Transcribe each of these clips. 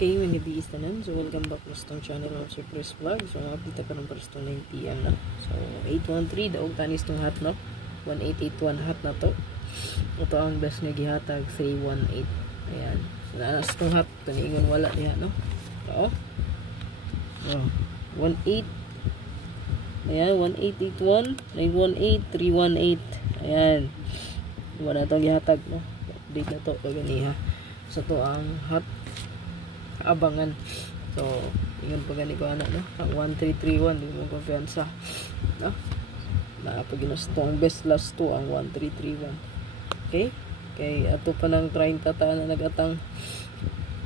Okay, manibiis tanan. So, welcome back sa itong channel of Surprise Vlog. So, update ka ng para sa 9 PM na. So, 813, daog tanis itong hat, no? 1881 hat na to. Ito ang best nga gihatag, 318. Ayan. So, naanas itong hat. Kaniingon wala niya, no? Ito, oh. 18. Ayan, 1881, 918, 318. Ayan. Wala itong gihatag, no? Update na to, kaganiha. So, ito ang hat abangan. So, yun pa gani ko anak, no? Ang 1331, di mo kumpiyansa, no? Nakapaginos to ang best last to ang 1331. Okay? Kay ato pa ng 30 ta na nagatang,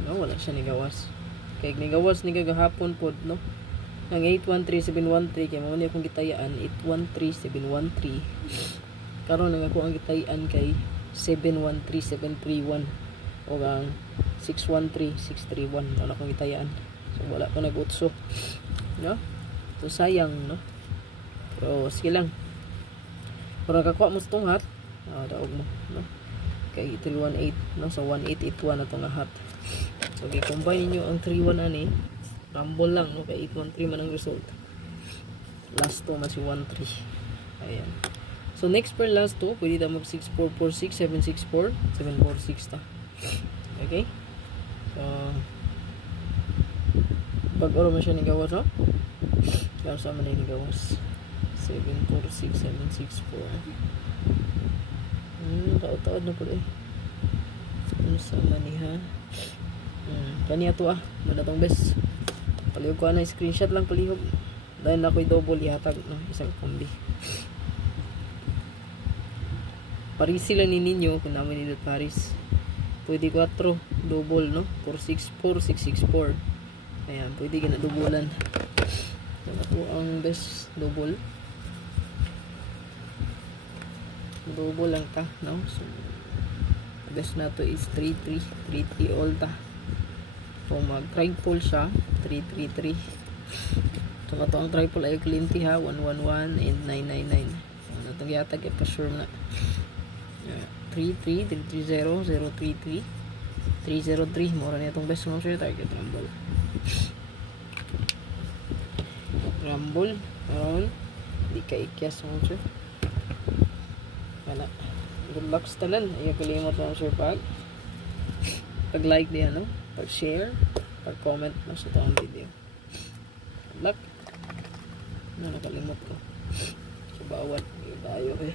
no? Wala siya nigawas. Kay nigawas ni gagahapon pod, no? Ang 813713 kay mo ni akong gitayaan 813713. Karon nga ako ang gitayaan kay 713731 o ang 613631 na akong gitayaan. So wala ko nag-utso, no? So sayang, no? Pero sige lang. Pero nakakuha mo itong hat, daog mo, no? Kay 318, no? So 1881 na itong hat. So i-combine ninyo ang 31 ani, rumble lang, no? Kay 813 man ang result. Last 2 man si 13. Ayan. So next per last 2, pwede ta mag 6446, 764, 746 ta. Okay? So, pag-oro mo siya nigawas, no? Kaya sama na yung nigawas. 746, 764. Taot-taot na po eh. Ano sama niya? Kaniya to manatong best. Palihog ko na, screenshot lang palihog. Dahil na ako'y double ihatag, no? Isang kombi. Paris sila ni ninyo, kung namin nilot Paris. Pwede 4, double, no? 464, 664. Ayan, pwede ka na dubulan. Ito ang best double. Double lang ta, no? So, best na to is 33. 33 all ta. So, mag-triple siya. 333. So, ito ang triple ay Clinty ha. 111 and 999. So, itong yatag ay pa-sure na. 33, 330, 033, 303. Mura na itong best ng sir. Target rumble. Rumble. Around. Di ka ikyas ng sir. Wala. Good luck sa talan. Ayaw kalimot ng sir pag-like diyan, no? Pag-share. Pag-comment na sa itong video. Good luck. Ano nakalimot ko? So, bawat. Tayo eh.